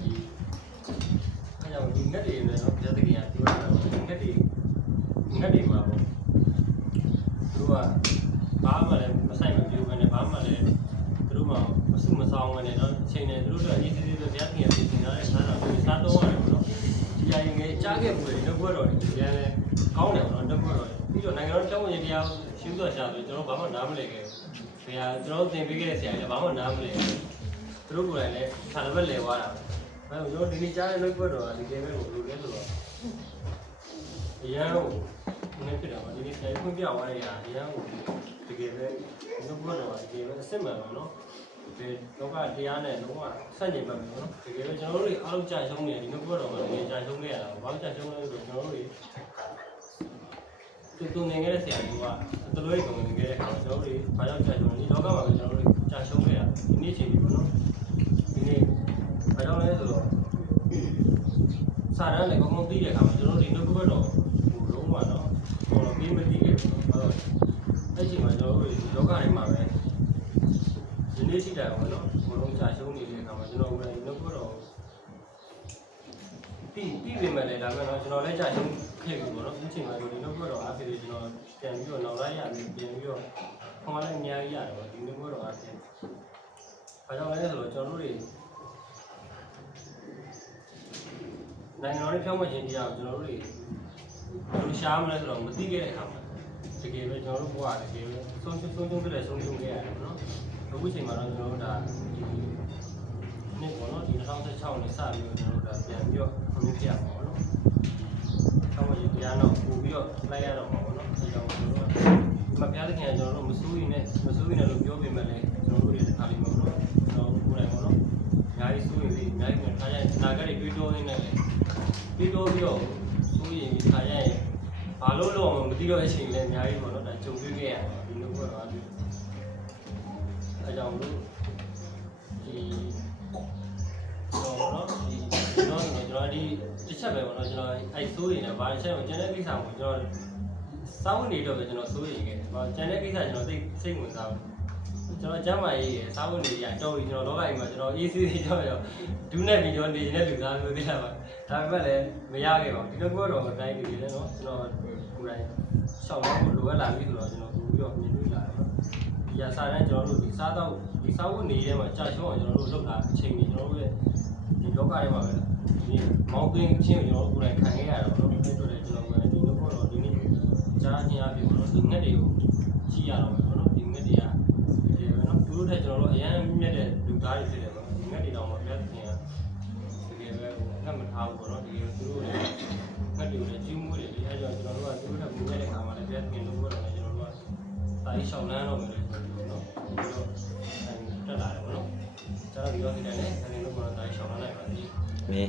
ဒီအဲကြောင့်ဒီငက်တွေနဲ့တော့ပြဿနာပြောတာတော့ငက်တွေမှာပေါ့သူကဘာမှလည်းမဆိုင်မပြောဘဲနဲ့ဘာမှလည်းသူတို့မှမစုမဆောင်ဘဲနဲ့တော့အချိန်နဲ့သူတို့တော့အရေးကြီးသေးတယ်ဗျာခင်ဗျာပြင်နေတာလည်းစားတော့ဒီစားတော့ရတယ်ပေါ့နော်ဒီအရင်ငယ်ကြားခဲ့ပွေတော့ဘွဲတော်ဒီပြန်လဲကောင်းတယ်ပေါ့နော်တော့ဘွဲတော်ပြီးတော့နိုင်ငံတော်တောင်းဝင်တရားရှင်းသွားရှာဆိုကျွန်တော်ဘာမှနားမလည်ခဲ့ဘူးခင်ဗျာကျွန်တော်သင်ပေးခဲ့တဲ့ဆရာကြီးလည်းဘာမှနားမလည်ဘူးသူတို့ကိုယ်တိုင်လည်းဆာလဘက်လဲသွားတာပဲကျွန်တော်ဒီနေ့ကြားတဲ့နှုတ်ဘွဲတော်ကဒီကဲပဲကိုလူလဲဆိုတော့အရန်ကိုနည်းဖြစ်တာပါဒီနေ့ဆရာကြီးဖွင့်ပြသွားတဲ့အရာအရန်ကိုတကယ်ပဲနှုတ်ဘွဲတော်ကတကယ်ပဲအစစ်မှန်ပါနော်ဒီလောကတရားနဲ့လုံးဝဆန့်ကျင်ပါမယ်နော်တကယ်ပဲကျွန်တော်တို့တွေအားလုံးကြာရှုံးနေတယ်ဒီနှုတ်ဘွဲတော်မှာတကယ်ကြာရှုံးခဲ့ရတာဘာလို့ကြာရှုံးလဲဆိုတော့ကျွန်တော်တို့တွေသူနေခဲ့တဲ့ဆရာကြီးကတလွဲကုန်နေခဲ့တဲ့အခါကျွန်တော်တို့တွေဘာကြောင့်ကြာရှုံးလဲဒီလောကမှာပဲကျွန်တော်တို့ကြာရှုံးခဲ့ရဒီနေ့ချိန်ဒီပေါ့နော်ဒီနေ့ဘာကြောင့်လဲဆိုတော့စာရမ်းလည်းကောင်းကောင်းသိတဲ့အခါမှာကျွန်တော်တို့ဒီနှုတ်ဘွဲတော်ကိုလုံးဝတော့ဘောလုံးပြီးမသိခဲ့ဘူးအဲ့ချိန်မှာကျွန်တော်တို့ဒီလောကထဲမှာပဲဒီနေ့ရှိတယ်ပေါ့နော်ဘလုံးကြာရှုံးနေတဲ့အခါမှာကျွန်တော်တို့နှုတ်ဘွဲတော်ပြီးပြီမဲ့လည်းဒါပေမဲ့ကျွန်တော်လည်းကြာရှုံးခဲ့ပြီပေါ့နော်ဒီချိန်မှာဒီနှုတ်ဘွဲတော်အားဖြင့်ကျွန်တော်ပြန်ပြီးတော့နောက်လိုက်ရပြီးပြန်ပြီးတော့ခေါင်းလိုက်အများကြီးရတယ်ပေါ့ဒီနှုတ်ဘွဲတော်အားဖြင့်ဘာကြောင့်လဲဆိုတော့ကျွန်တော်တို့တွေနိုင်ငံတော်ရဲ့ဖြောင်းမခြင်းတရားကိုကျွန်တော်တို့တွေဘယ်လိုရှားမလဲဆိုတော့မသိခဲ့တဲ့အခါမှာတကယ်ပဲကျွန်တော်တို့ဘဝတကယ်ပဲဆုံးတဲ့ဆုံးခဲ့ရတယ်ပေါ့နော်အခုချိန်မှာတော့ကျွန်တော်တို့ဒါဒီနေ့ပေါ့နော်ဒီ2016နဲ့စပြီးတော့ကျွန်တော်တို့ဒါပြန်ပြီးတော့ခွင့်ပြရပါတော့ဖြောင်းမခြင်းတရားတော့ပို့ပြီးတော့လိုက်ရတော့မှာပေါ့နော်အဲကြောင့်ကျွန်တော်တို့မပြတဲ့ခင်ကျွန်တော်တို့မစိုးရင်လည်းလို့ပြောပေမဲ့လည်းကျွန်တော်တို့တွေတစ်ခါလေးပေါ့နော်ကျွန်တော်ကိုယ်တိုင်ပေါ့နော်အများကြီးစိုးရင်လေးအများကြီးထားကြရင်နာဂတ်တွေတွေးတောနေတယ်ပြီးတော့စိုးရင်ခါရရင်ဘာလို့လို့မသိတော့အချိန်လည်းအများကြီးပေါ့နော်ဒါကြုံတွေ့ခဲ့ရတယ်ဒီလိုပေါ့နော်အဲကြောင့်လို့ဒီတော့နော်ဒီကျွန်တော်ဒီတစ်ချက်ပဲပေါ့နော်ကျွန်တော်အဲစိုးရင်လည်းဘာတစ်ချက်ကိုကျန်တဲ့ကိစ္စကိုကျွန်တော်စောင်းနေတော့ပဲကျွန်တော်စိုးရင်ခဲ့ဘာကျန်တဲ့ကိစ္စကျွန်တော်သိစိတ်ဝင်စားဘူးကျွန်တော်ကျမ်းမာရေးရယ်စားဖို့နေရအတော်ကြီးကျွန်တော်လောကကြီးမှာကျွန်တော်အေးဆေးကြောက်ရဒူးနဲ့ပြီးကျွန်တော်နေနေတဲ့လူသားမျိုးသိလားပါဒါပေမဲ့လည်းမရခဲ့ပါဘူးဒီလိုမျိုးတော့တိုင်းပြည်လေနော်ကျွန်တော်ကိုယ်တိုင်ရှောက်တော့လိုအပ်လာပြီဆိုတော့ကျွန်တော်ပို့ပြီးတော့မြင်တွေ့လာတယ်နော်ဒီရစားတဲ့ကျွန်တော်တို့ဒီစားဖို့နေထဲမှာကြာရှုံးအောင်ကျွန်တော်တို့လုပ်လာအချိန်ကြီးကျွန်တော်တို့ရဲ့ဒီလောကထဲမှာပဲဒီမောင်းသွင်းခြင်းကိုကျွန်တော်တို့ကိုယ်တိုင်ခံခဲ့ရတာပေါ့နော်ဒီလိုလေကျွန်တော်ကဒီလိုပေါ့တော့ဒီနေ့ကြားချင်းအပြင်ပေါ့နော်ဒီငက်တွေကိုကြည့်ရတော့မယ်ပေါ့နော်ဒီငက်တွေကသူတို့တဲ့ကျွန်တော်တို့အရန်မြတ်တဲ့လူသားတွေဖြစ်တယ်ပေါ့ဒီငက်တွေတောင်မှပြတ်တင်ရတကယ်ပဲငတ်မထားဘူးပေါ့နော်တကယ်သူတို့လည်းငက်တွေလည်းကျူးမှုတွေအဲကြောင့်ကျွန်တော်တို့ကသူတို့ကမြတ်တဲ့ခါမှာလည်းပြတ်တင်လို့ပေါ့နော်ကျွန်တော်တို့ကတာကြီးရှောင်းလန်းတော့မယ်လို့ပြောလို့နော်ပြီးတော့တက်လာတယ်ပေါ့နော်ကျတော့ဒီတော့ဒီတိုင်းနဲ့အနေနဲ့ကတော့တာကြီးရှောင်းလန်းလိုက်ပါသေးတယ်